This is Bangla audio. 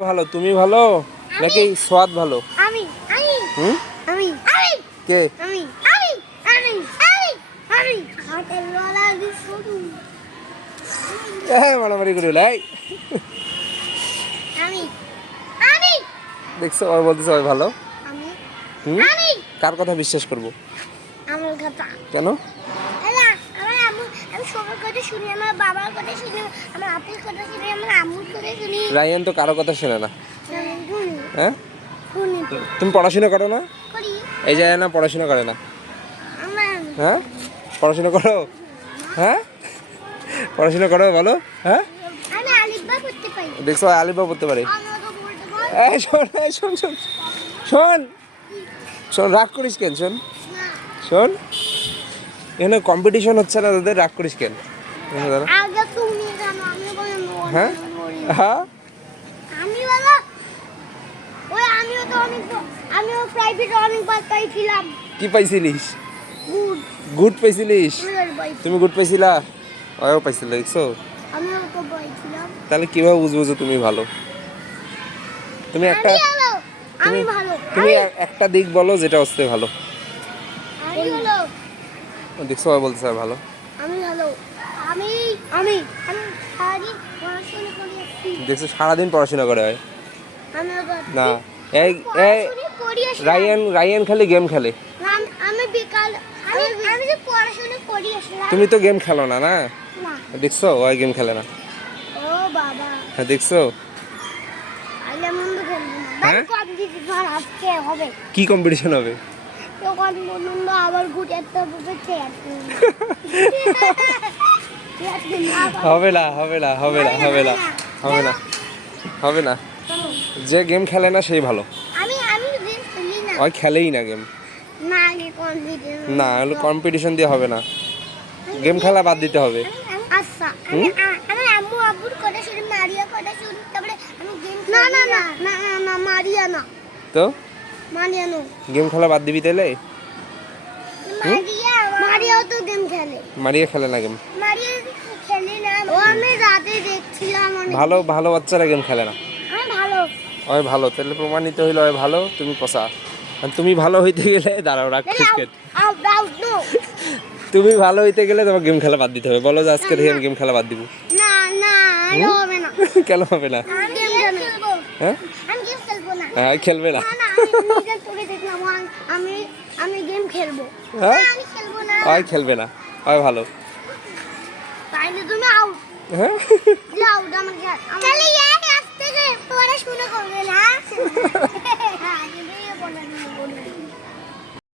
ভালো তুমি ভালো? নাকি সোয়াদ ভালো? আমি আমি হুম? আমি আমি কে? আমি আমি আমি আমি আমি হাতের ললা শুরু হ্যাঁ মারামারি করে লাই আমি আমি দেখছ সবাই বলতে সবাই ভালো। আমি হুম? আমি কার কথা বিশ্বাস করব? আমার কথা কেন না আমার আম্মু আমি সবার কথা শুনি আমার বাবার কথা শুনি আমার আপুর কথা শুনি আমার আম্মুর কথা শুনি। রায়ান তো কারও কথা শোনে না। হ্যাঁ? তুমি পড়াশোনা করো না? এই যায় না পড়াশোনা করে না। হ্যাঁ? পড়াশোনা করো? হ্যাঁ? পড়াশোনা করো বলো। হ্যাঁ? দেখছ আলিবা পড়তে পারে। শোন শোন শোন শোন। শোন রাগ করিস কেন শোন? শোন। এখানে কম্পিটিশন হচ্ছে না তাদের রাগ করিস কেন? হ্যাঁ? হ্যাঁ? আমি বলো ওই আমিও তো অনেক আমিও প্রাইভেটে অনেকবার পাইছিলাম। কি পাইছিলিস? Good good পাইছিলিস? তুমি গুড পাইছিলা? দেখছ? আমিও তো পাইছিলাম তাহলে কীভাবে বুঝব যে তুমি ভালো? তুমি একটা আমি ভালো তুমি- একটা দিক বলো যেটা হচ্ছে ভালো। দেখছ বলতে স্যার ভালো। আমি ভালো। আমি আমি। আমি পড়াশোনা করে দেখছ সারাদিন পড়াশোনা করে হয় না। এই এই রায়ান রায়ান খালি গেম খেলে। আমি আমি বিকাল আমি আমি যে পড়াশোনা করি তুমি তো গেম খেলো না না? দেখছ ওই গেম খেলে না। ও বাবা। হ্যাঁ দেখছ? হ্যাঁ? কি কম্পিটিশন হবে? তখন মনন্দ আবার ঘুরে হবে না? হবে না হবে না হবে না হবে না হবে না যে গেম খেলে না সেই ভালো। আমি আমি গেম খেলি না। ওই খেলেই না গেম। না আগে কনফিডেন্স না হলো কম্পিটিশন দিয়ে হবে না। গেম খেলা বাদ দিতে হবে। আচ্ছা আমি আম্মু আব্বুর কথা শুনি মারিয়া কথা শুনি তারপরে আমি গেম না না না। না না না মারিয়া না। তো? গেম খেলা বাদ দিবি তাইলে? মারিয়া তো গেম খেলে। মারিয়ে খেলে না গেম? মারিয়া খেলে না। ও আমি রাতে দেখছিলাম ভালো ভালো বাচ্চারা গেম খেলে না। আমি ভালো। ওই ভালো তাহলে প্রমাণিত হইল ওই ভালো তুমি আর তুমি ভালো হইতে গেলে দাঁড়াও রাখ ক্রিকেট তুমি ভালো হইতে গেলে তোমার গেম খেলা বাদ দিতে হবে। বলো যে আজকে থেকে আমি গেম খেলা বাদ দিব। না না হবে না। কেন হবে না? হ্যাঁ? খেলব না। হ্যাঁ খেলবে না আমি আমি আমি গেম খেলব। হ্যাঁ? না, আমি খেলব না। ওই খেলবে না। ওই ভালো। তাইলে তুমি আউট হ্যাঁ? আউট আমাকে তাহলে